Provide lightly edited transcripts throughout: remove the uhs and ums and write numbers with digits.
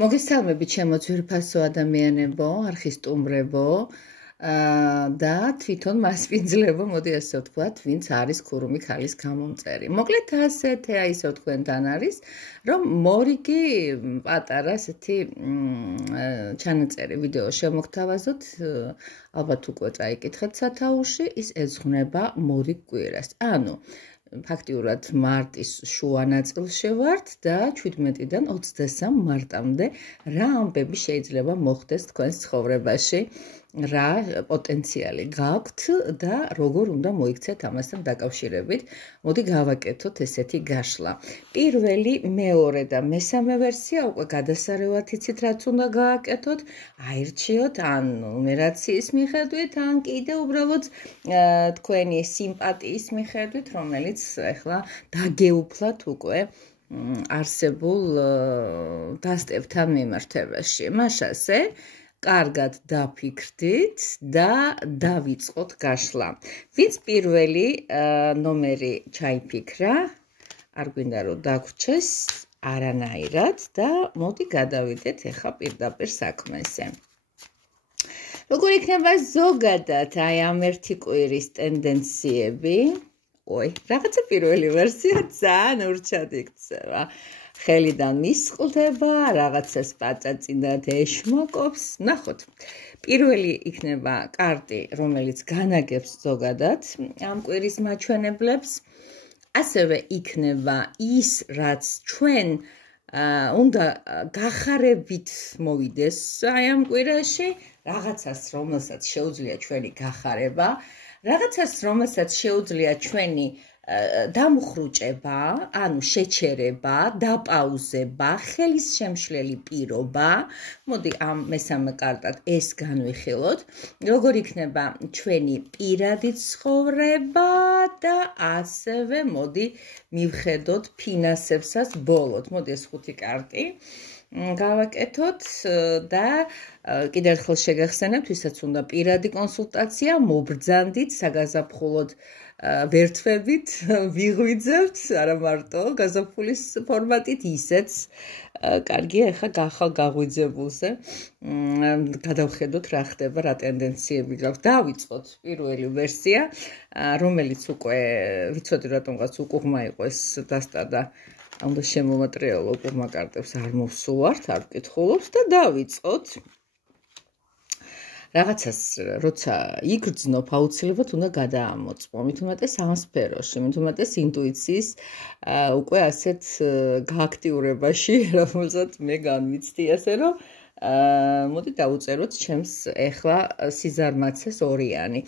მოგესალმებით ჩემო ძვირფასო ადამიანებო, არხისტუმრებო და თვითონ მასპინძლებო, მოდი ასე ვთქვათ, ვინც არის ქურუმი ქალის გამომწერი. მოკლედ ასეთე აი ისე თქვენთან არის, რომ მორიგი პატარა ასეთი ჩანაწერი ვიდეო შემოგთავაზოთ, ალბათ უკვე წაიკითხეთ სათაურში, ის ეძღვნება მორიგ კვირას. ანუ ფაქტიურად მარტის შუა ნაწილში ვართ და 17-დან 23 მარტამდე რა ამბები შეიძლება მოხდეს თქვენს ცხოვრებაში, რა პოტენციალი გაქვთ და როგორ უნდა მოიქცეთ ამასთან დაკავშირებით. მოდი გავაკეთოთ ესეთი გაშლა. პირველი, მეორე და მესამე ვერსია უკვე გადასარევად იცით რაც უნდა გააკეთოთ, აირჩიოთ ან ნუმერაციის მიხედვით, ან კიდე უბრალოდ თქვენი სიმპათიის მიხედვით, რომელიც ახლა დაგეუფლათ უკვე არსებულ დასტევთან მიმართებაში. მაშასე კარგად დაფიქრდით და დავიწყოთ გაშლა. ვინც პირველი ნომერი ჩაიფიქრა, არ გვინდა რომ დაგვრჩეს არანაირად და მოდი გადავიდეთ ახლა პირდაპირ საქმეზე. როგორ იქნება ზოგადად აი ამ ერთი კვირის ტენდენციები? რაღაცა პირველი ვერსია ძალიან ურჩად იქცევა. ხელიდან მისყლდება, რაღაცას პაწაწინად ეშმაკობს. ნახოთ. პირველი იქნება კარტი, რომელიც განაგებს ზოგადად ამ კვირის მაჩვენებლებს. ასევე იქნება ის, რაც ჩვენ უნდა გახარებით მოვიდეს აი ამ კვირაში, რაღაცას, რომელსაც შეუძლია ჩვენი გახარება, რაღაცას, რომელსაც შეუძლია ჩვენი დამხრუჭება, ანუ შეჩერება, დაპაუზება, ხელის შემშლელი პირობა. მოდი ამ მესამე კარტად ეს განვიხილოთ. როგორ იქნება ჩვენი პირადი ცხოვრება და ასევე მოდი მივხედოთ ფინანსებსაც ბოლოდ. მოდი ეს ხუთი კარტი გავაკეთოთ და კიდევ ერთხელ შეგახსენებთ, ვისაც უნდა პირადი კონსულტაცია, მობრძანდით საგაზაფხულოდ ვერთვებით ვიღვიძებთ, არა მარტო გაზაფხულის ფორმატით, ისეც კარგია ახლა გახალ გაღვიძებულზე გადავხედოთ რა ხდება, რა ტენდენციები გაქვს. დავიწყოთ პირველი ვერსია, რომელიც უკვე ვიცოდი რატომღაც უკუღმა იყო ეს დასტა და უნდა შემოვატრიალო უკუღმა კარტებს არ მოვსულვართ, არ ვკითხულობთ და დავიწყოთ. რაღაცას როცა იგრძნობ, აუცილებლად უნდა გადაამოწმო. მით უმეტეს ამ სფეროში, მით უმეტეს ინტუიციის უკვე ასეთ გააქტიურებაში, რომელსაც მე განვიცდი ასე რომ მოდი დავუწეროთ ჩემს ახლა სიზარმაცეს ორიანი.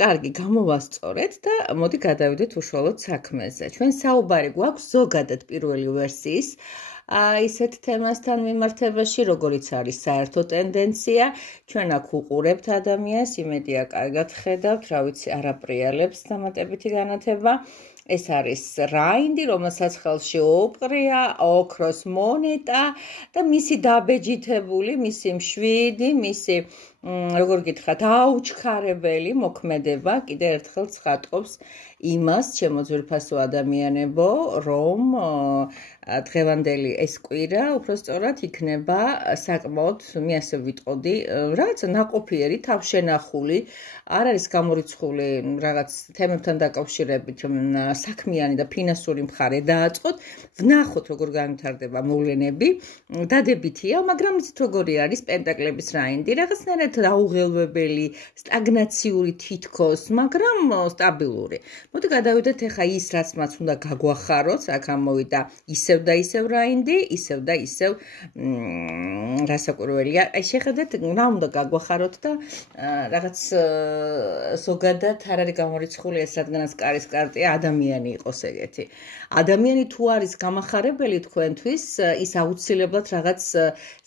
კარგი, გამოვასწორეთ და მოდი გადავიდეთ უშუალოდ საქმეზე. ჩვენ საუბარი გვაქვს ზოგადად პირველი ვერსიის ისეთ თემასთან მიმართებაში, როგორიც არის საერთო ტენდენცია. ჩვენ აქ უყურებთ ადამიანს, იმედია კარგად ხედავთ, რა ვიცი, არაპრიალებს დამატებითი განათება. ეს არის რაინდი, რომელსაც ხელში ოყრია, ოქროს მონეტა და მისი დაბეჯითებული, მისი მშვიდი, მისი როგორ გითხრათ, აუჩქარებელი მოქმედება კიდევ ერთხელ ცხადყოფს იმას, ჩემო ძვირფასო ადამიანებო, რომ დღევანდელი ეს კვირა უпростоრად იქნება საკმაოდ, მე ასე ვიტყოდი, რაღაც ნაყოფიერი, თავშენახული, არ არის გამორიცხული რაღაც თემებთან დაკავშირებით საქმიანი და ფინანსური მხარე დააწყოთ, ვნახოთ როგორ განვითარდება მოვლენები, დადებითია, მაგრამ იცით როგორი არის პენტაკლების რაინდი, რაღაცნაირად აუღელვებელი, სტაგნაციური თითქოს, მაგრამ სტაბილური. მოდი გადავიდეთ ახლა ის, რაც მას უნდა გაგვახაროთ, აქ ამოვიდა ისევ და ისევ რაინდი, ისევ და ისევ რასაკვირველია. აი შეხედეთ, რა უნდა გაგვახაროთ და რაღაც ზოგადად არ არის გამორიცხული ეს, რადგანაც კარის კარტია ადამიანი იყოს ეგეთი. ადამიანი თუ არის გამახარებელი თქვენთვის, ის აუცილებლად რაღაც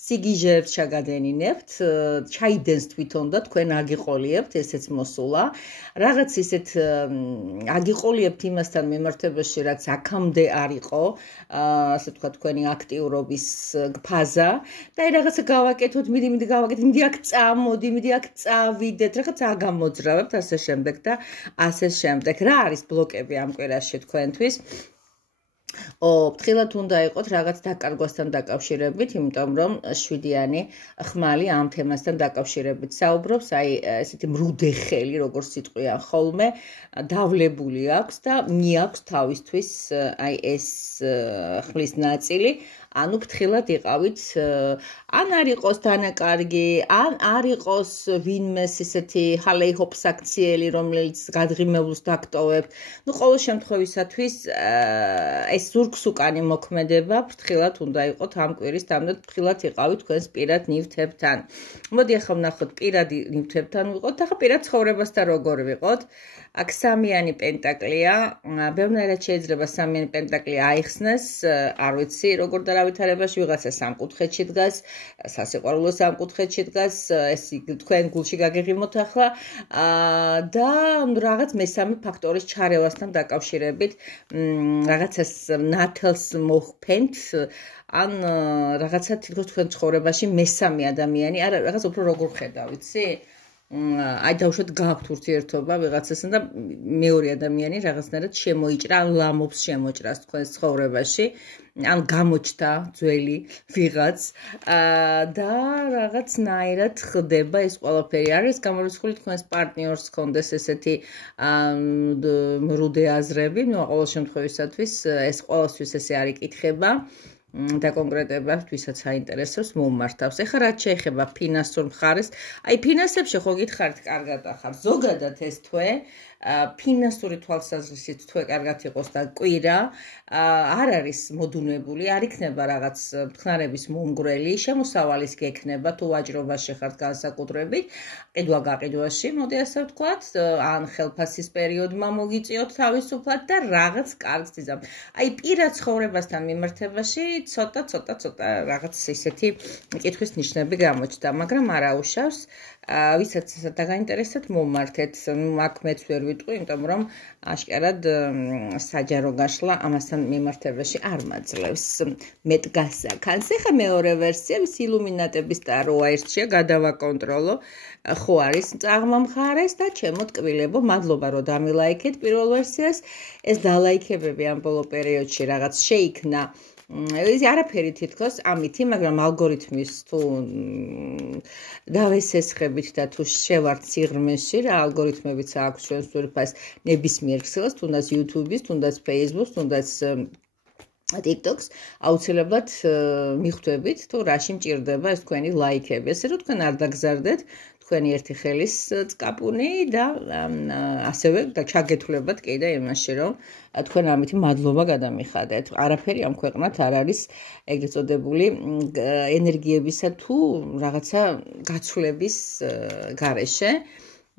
სიგიჟეებს ჩაგადენინებთ, ჩაიდენს თვითონ და თქვენ აგიყოლიებთ, ესეც მოსულა. რაღაც ისეთ აგიყოლიებთ იმასთან მიმართებაში, რაც აქამდე არ იყო, ასე ვთქვათ, თქვენი აქტიურობის ფაზა და აი რაღაცა გავაკეთოთ, მიდი გავაკეთოთ, მიდი აქ წამოდი, მიდი აქ წავიდეთ, რაღაც აგამოძრავებთ ასე შემდეგ და ასე შემდეგ. რა არის ბლოკები ამ კვირაში თქვენთვის? ფრთხილად უნდა იყოთ რაღაც დაკარგვასთან დაკავშირებით, იმიტომ რომ 7-იანი ხმალი ამ თემასთან დაკავშირებით საუბრობს, აი ესეთი მრუდე ხელი, როგორც სიტყვიან ხოლმე, დავლებული აქვს და მიაქვს თავისთვის აი ეს ხმლის ნაწილი. ანუ ფრთხილად იყავით, ან არ იყოს დანაკარგი, ან არ იყოს ვინმეს ესეთი ჰალეიჰოპსაქციელი, რომელიც გადღიმებლს დაგტოვებთ. ნუ ყოველ შემთხვევისათვის ეს ზურგს უკანი მოქმედება, ფრთხილად უნდა იყოთ ამ კვირის თამდე ფრთხილად იყავით თქვენს პირად ნივთებთან. მოდი ახლა ვნახოთ პირადი ნივთებთან ვიყოთ, ახლა პირად ცხოვრებასთან როგორ ვიყოთ. აქ 3-იანი პენტაკლია, ბევრნაირად შეიძლება 3-იანი პენტაკლი აიხსნეს, არ ვიცი, როგორ დარავითარებაში ვიღაცა სამკუთხედში დგას, სასიყვარულო სამკუთხედში დგას, ეს თქვენ გულში გაგიღიმოთ ახლა და რაღაც მესამე ფაქტორის ჩარევასთან დაკავშირებით, რაღაცას ნათელს მოხფენთ, ან რაღაცა თითქოს თქვენ ცხოვრებაში მესამე ადამიანი, არა, რაღაც უფრო როგორ ხედავ, ვიცი? აი დავუშვათ გაქვთ ურთიერთობა ვიღაცასთან და მეორე ადამიანი რაღაცნაირად შემოიჭრა, ან ლამობს შემოჭრას თქვენს ცხოვრებაში, ან გამოჩნდა ძველი ვიღაც და რაღაცნაირად ხდება ეს ყველაფერი. არის გამორიცხული თქვენს პარტნიორს ჰქონდეს ესეთი მრუდე აზრები, ნუ ყოველ შემთხვევისათვის ეს ყოველთვის ესე არ იკითხება. და კონკრეტულად ვისაც აინტერესებს მომმართავს. ეხლა რაც შეეხება ფინანსურ მხარეს, აი ფინანსებში ხო გითხარით კარგად ახარ. ზოგადად ეს თვე ფინანსური თვალსაზრისით თვე კარგად იყოს და კვირა არ არის მოდუნებული, არ იქნება რაღაც მტკნარების მომგვრელი, შემოსავალის გექნება თუ ვაჭრობაში ხართ განსაკუთრებით, ყიდვა-გაყიდვაში, მოდი ასე ვთქვათ, ან ხელფასის პერიოდმა მოგიწიოთ თავისუფლად და რაღაც კარგს იზამ. აი პირად ცხოვრებასთან მიმართებაში ცოტა რაღაც ისეთი კითხვის ნიშნები გამოჩნდა, მაგრამ არ აუშავს, ვისაც დაგაინტერესებთ მომმართეთ, აქ მეც ვერ ვიტყვი, იმიტომ რომ აშკარად საჯარო გაშლა ამასთან მიმართებაში არ მაძლევს. მეტ გასაქანს. ეხლა მეორე ვერსია, ვის ილუმინატების ტარო აირჩია, გადავაკონტროლო, ხო არის წაღმამხარეს და ჩემო ტკბილებო, მადლობა რომ დამილაიქეთ პირველ ვერსიას. ეს დალაიქებები ამ ბოლო პერიოდში რაღაც შეიქმნა. ეს არაფერი თითქოს ამითი, მაგრამ ალგორითმის თუ დავესესხებით და თუ შევართ სიღრმეში, რა ალგორითმებიც აქვს ჩვენს ძვირფას ნებისმიერ ქსელს, თუნდაც YouTube-ის, თუნდაც Facebook-ს, თუნდაც TikTok-ს, აუცილებლად მიხვდებით, თუ რაში მჭირდება ეს თქვენი ლაიქები. ესე რომ თქვენ არ დაგზარდეთ თქვენი ერთი ხელის წკაპუნი და ასევე ჩაგეთვლებათ კი და იმაში, რომ თქვენ ამით მადლობა გადამიხადეთ. არაფერი ამ ქვეყნად არ არის ეგრეთ წოდებული ენერგიებისა თუ რაღაცა გაცვლების გარეშე.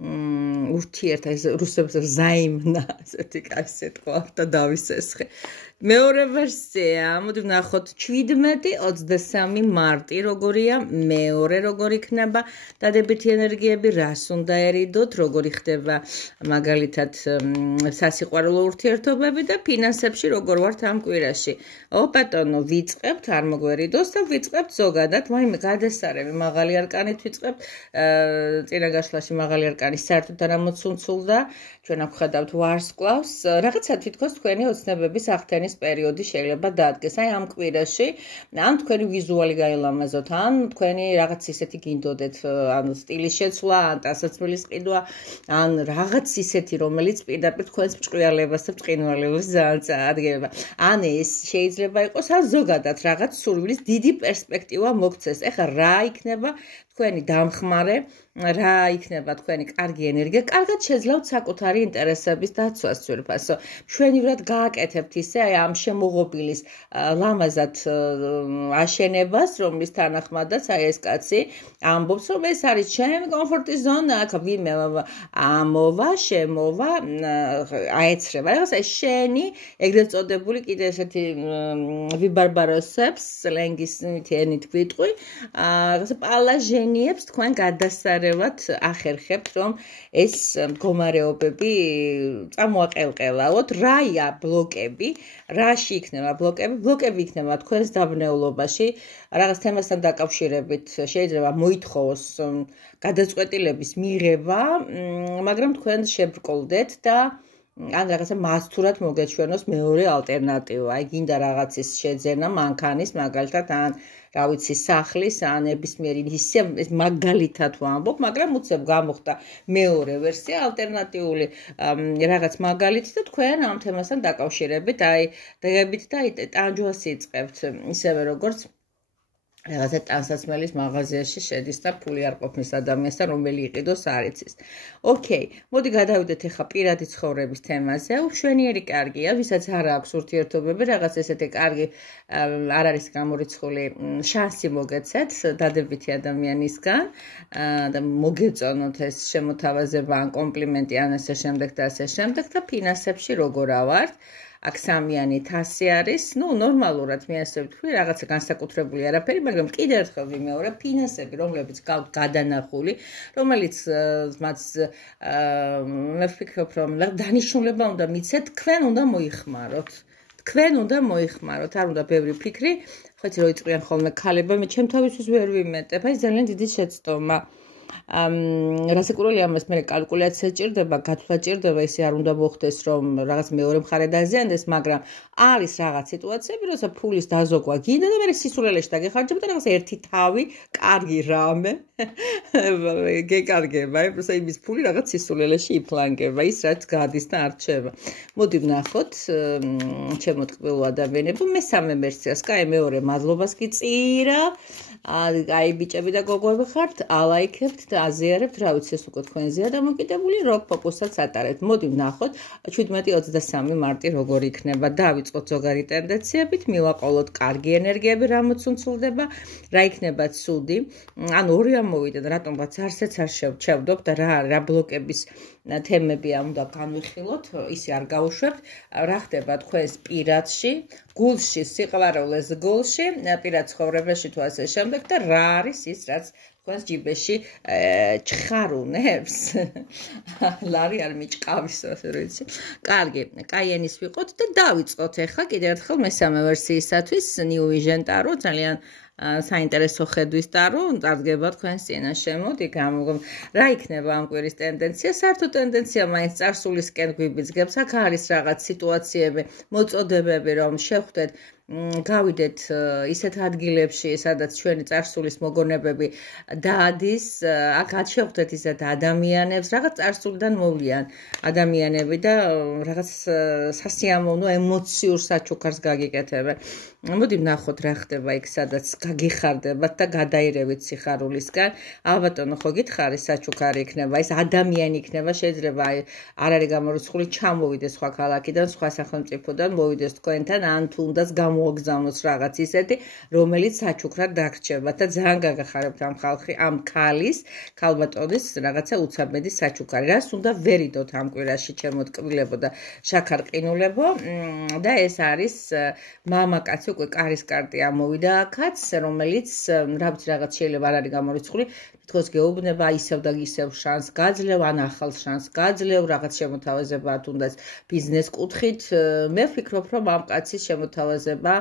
ურთიერთ ეს რუსებს ზაიმნა, ესეთი კაი სიტყვა და დავისესხე. მეორე ვერსია, მოდი ვნახოთ 17-23 მარტი როგორია, მეორე როგორ იქნება დადებითი ენერგიები, რას უნდა ერიდოთ, როგორი ხდება მაგალითად სასიყვარულო ურთიერთობები და ფინანსებში როგორ ვართ ამ კვირაში. ბატონო, ვიწყებთ, არ მოგვერიდოს და ვიწყებთ ზოგადად, მაინც გადასარევი მაღალი არკანით ვიწყებთ, წინა გაშლაში მაღალი არკანი საერთოდ არ ამოცუნცულდა, ჩვენ აქ ხედავთ ვარსკვლავს, რაღაცა თითქოს თქვენი ოცნებების აღთენის პერიოდი შეიძლება დაადგეს. აი ამ კვირაში, ან თქვენი ვიზუალი გაილამაზოთ, ან თქვენი რაღაც ისეთი გინდოდეთ, ან სტილის შეცვლა, ან ტანსაცმლის ყიდვა, ან რაღაც ისეთი, რომელიც პირდაპირ თქვენს ბრწყინვალებას და ბრწყინვალებას ძალიან წაადგება. ან ეს შეიძლება იყოს, ან ზოგადად რაღაც სურვილის დიდი პერსპექტივა მოგცეს. ეხლა რა იქნება თქვენი დამხმარე, რა იქნება თქვენი კარგი ენერგია, კარგად შეძლავთ საკუთარი ინტერესების დაცვას ძვირფასო. მშვენივრად გააკეთებთ ისე აი ამ შემოღობილის ლამაზად აშენებას, რომლის თანახმადაც აი ეს კაცი ამბობს, რომ ეს არის ჩემი კომფორტის ზონა, აქ ვინმე ამოვა, შემოვა, აეცრება. რაღაცა შენი ეგრეთ წოდებული კიდე ესეთი ვიბარბაროსებს, სლენგის ენით გვიტყვი, რაღაცა პალაჟენიებს თქვენ გადასარევად ახერხებთ, რომ ეს მდგომარეობები წამოაყელყელაოთ. რაია ბლოკები, რაში იქნება ბლოკები? ბლოკები იქნება თქვენს დაბნეულობაში, რაღაც თემასთან დაკავშირებით შეიძლება მოითხოვოს გადაწყვეტილების მიღება, მაგრამ თქვენ შებრკოლდეთ და ან რაღაცა მასთურად მოგეჩვენოს მეორე ალტერნატივა. აი გინდა რაღაცის შეძენა მანქანის, მაგალითად, ან რა ვიცი, სახლის, ან ნებისმიერი ისე მაგალითად ვამბობ, მაგრამ უცებ გამოხდა მეორე ვერსია, ალტერნატიული რაღაც მაგალითი და თქვენ ამ თემასთან დაკავშირებით, აი დღეებით და ტანჯვას იწყებთ, ისევე როგორც რაღაცა ტანსაცმელის მაღაზიაში შედის და ფული არ ყოფნის ადამიანს და რომელი იყიდოს არ იცის. ოკეი, მოდი გადავიდეთ ახლა პირადი ცხოვრების თემაზე. მშვენიერი კარგია, ვისაც არ აქვს ურთიერთობები, რაღაც ესეთი კარგი არ არის გამორიცხული შანსი მოგეცეთ დადებითი ადამიანისგან და მოგეწონოთ ეს შემოთავაზება ან კომპლიმენტი ან ასე შემდეგ და ასე შემდეგ და ფინანსებში როგორ ავართ. აქ სამიანი 100 არის, ნორმალურად მე ასე ვთქვი, რაღაცა განსაკუთრებული არაფერი, მაგრამ კიდევ ერთხელ ვიმეორებ, ფინანსები, რომლებიც გაქვთ გადანახული, რომელიც მათ მე ვფიქრობ, რომ დანიშნულება უნდა მიცეთ, თქვენ უნდა მოიხმაროთ. თქვენ უნდა მოიხმაროთ, არ უნდა ბევრი ფიქრი, ხო იცი, რო იწყიან ხოლმე ქალებმა, მე ჩემთავისთვის ვერ ვიმეტებ, აი ძალიან დიდი შეცდომა. რასაკურველი ამას მე კალკულაცია ჭირდება, გათვლა ჭირდება, ისე არ უნდა მოხდეს, რომ რაღაც მეორე მხარე დაზიანდეს, მაგრამ არის რაღაც სიტუაციები, როცა ფულის დაზოგვა გინდა და მე სისულელეში დაგეხარჯებ და რაღაც ერთი თავი, კარგი რამე გეკარგება, პროსა იმის ფული რაღაც სისულელეში იფლანგება, ის რაც გადის და არ რჩება. მოდი ვნახოთ, ჩემო ტკბილო ადამიანებო, მესამე ვერსიას, კაი, მეორე მადლობას გიწირა. აი ბიჭები და გოგოები ხართ, ალაიქებთ და აზიარებთ, რა ვიცი, ეს უკვე თქვენზეა დამოკიდებული, როკ ფოკუსაც ატარებთ. მოდი ვნახოთ 17-23 მარტი როგორ იქნება. დავიწყოთ ზოგადი ტენდენციებით, მივაყოლოთ კარგი ენერგიები, რა მოცულდება, რა იქნება ცუდი. ან ორი ამოვიდეთ, რატომღაც არსეც არ შევჩევდობ და რა ბლოკების თემებია უნდა განვიხილოთ, ისე არ გავუშვებთ, რა ხდება თქვენს პირადში, გულში, სიყვარულეს გულში, პირად ცხოვრებაში თუ ასე შემდეგ და რა არის ის, რაც თქვენს ჯიბეში ჩხარუნებს. ლარი არ მიჭყავის, ასე რომ იცი. კარგი, კაიენის ვიყოთ და დავიწყოთ ახლა კიდევ ერთხელ მესამე ვერსიისათვის, New Vision Tarot, ძალიან საინტერესო ხედვის ტარო, წარდგება თქვენს წინაშე. მოდი რა იქნება ამ კვირის ტენდენცია? საერთო ტენდენცია მაინც წარსულისკენ გვიბიძგებს. აქ არის რაღაც სიტუაციები, მოწოდებები, რომ შევხვდეთ გავიდეთ ისეთ ადგილებში, სადაც ჩვენი წარსულის მოგონებები დაადის, აქ შევხვდეთ ისეთ ადამიანებს, რაღაც წარსულიდან მოვლიან ადამიანები და რაღაც სასიამოვნო ემოციურ საჩუქარს გაგიკეთებენ. მოდი ვნახოთ რა ხდება იქ, სადაც გაგიხარდებათ და გადაირევით სიხარულისგან. ალბათონო ხო გითხარი, საჩუქარი იქნება, ის ადამიანი იქნება, შეიძლება არ არის გამორიცხული, ჩამოვიდეს სხვა ქალაქიდან, სხვა სახელმწიფოდან, მოვიდეს თქვენთან, ან თუნდაც მოაგზავნოს რაღაც ისეთი, რომელიც საჩუქრად დაგრჩებათ და ძალიან გაგახარებთ ამ ხალხი, ამ ქალბატონის რაღაცა უცაბედი საჩუქარი. რას უნდა ვერიდოთ ამ კვირაში, ჩემო ტკბილებო და შაქარყინულებო და ეს არის მამაკაცი, უკვე კარის კარტი ამოვიდა აქაც, რომელიც რა ვიცი რაღაც შეიძლება არ არის გამორიცხული, თითქოს გეუბნება ისევ და ისევ შანს გაძლევ, ან ახალ შანს გაძლევ, რაღაც შემოთავაზება თუნდაც ბიზნეს კუთხით. მე ვფიქრობ, რომ ამ კაცის შემოთავაზება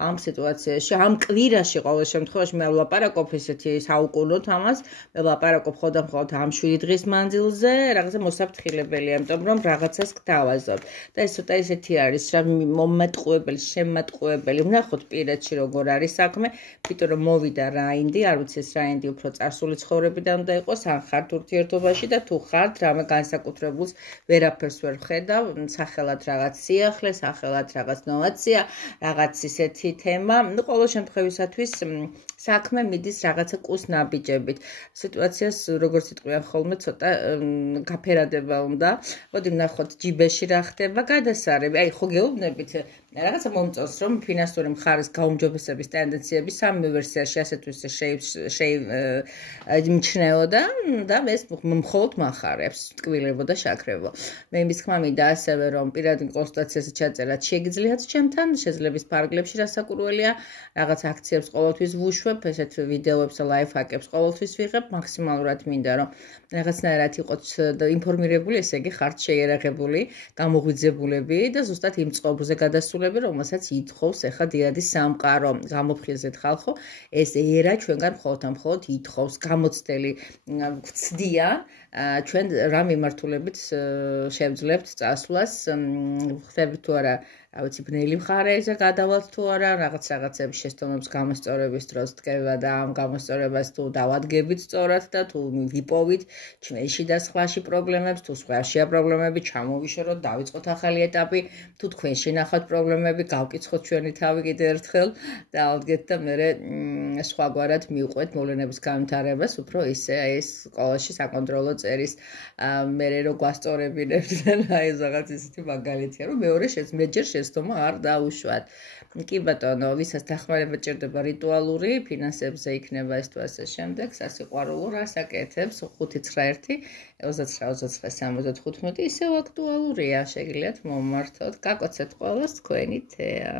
ამ სიტუაციაში, ამ კვირაში ყოველ შემთხვევაში მე ვლაპარაკობ ესეთი საუკუნოდ ამას, მე ვლაპარაკობ მხოლოდ ამ 7 დღის მანძილზე, რაღაცა მოსაფრთხილებელია, იმიტომ რომ რაღაცას გთავაზობ. და ეს ცოტა ესეთი არის, რა მომატყუებელი, შემატყუებელი. ვნახოთ პირადში როგორ არის საქმე, იმიტომ რომ მოვიდა რაინდი, არ ვიცი ეს რაინდი უფრო წარსული ცხოვრებიდან უნდა იყოს, ან ხართ ურთიერთობაში და თუ ხართ, რამე განსაკუთრებულს ვერაფერს ვერ ვხედავ, სახელად რაღაც სიახლე, სახელად რაღაც ნოვაცია, რაღაც ისეთი თემა, ყოველ შემთხვევისათვის საქმე მიდის რაღაცა კუს ნაბიჯებით. სიტუაციას როგორც იტყვიან ხოლმე ცოტა გაფერადება უნდა. მოდი ვნახოთ ჯიბეში რა ხდება, გადასარევი. აი ხო გეუბნებით რაღაცა მომწონს, რომ ფინანსური მხარის გაუმჯობესების ტენდენციები სამი ვერსიაში ასეთ ისე შეიმჩნეოდა და ეს მხოლოდ მახარებს, ტკბილებო და შაქრებო. მე იმის თქმა მინდა ასევე, რომ პირადი კონსულტაციაზე ჩაწერათ შეგიძლიათ ჩემთან, შეძლების ფარგლებში რასაკურველია, რაღაც აქციებს ყოველთვის ვუშვებ, ესეთ ვიდეოებს და ლაიფჰაკებს ყოველთვის ვიღებ, მაქსიმალურად მინდა, რომ რაღაცნაირად იყოთ ინფორმირებული, ესე იგი ხართ შეიარაღებული, გამოღვიძებულები და ზუსტად იმ წყობზე გადასული მიმართულები, რომელსაც ითხოვს ახლა დიადის სამყარო. გამოფხიზეთ ხალხო, ეს ერა ჩვენგან მხოლოდ ითხოვს გამოცდელი ვცდია ჩვენ რა მიმართულებით შევძლებთ წასვლას, ხდებით თუ არა რა ვიცი ბნელი მხარეზე გადავალთ თუ არა რაღაცების შესწავლების გამოსწორების დროს დგება და ამ გამოსწორებას თუ დავადგებით სწორად და თუ ვიპოვით ჩვენში და სხვაში პრობლემებს თუ სხვაშია პრობლემები ჩამოვიშოროთ დავიწყოთ ახალი ეტაპი თუ თქვენში ნახავთ პრობლემები გავკითხოთ ჩვენი თავი კიდევ ერთხელ და ავდგეთ და მე სხვაგვარად მივყვეთ მოვლენების განვითარებას უფრო ისე ეს სკოლაში საკონტროლო წერის მე რო გვასწორებინებდნენ აი ეს რაღაც ისეთი მაგალითია რომ მეორე მეჯერ შეცდომა არ დაუშვათ. კი ბატონო, ვისაც დახმარება ჭირდება რიტუალური, ფინანსებზე იქნება ეს თუ ასე შემდეგ, სასიყვარულო რას აკეთებს 591 29 65 ისევ აქტუალურია, შეგიძლიათ მომმართოთ. გაკოცეთ ყველას თქვენი თეა.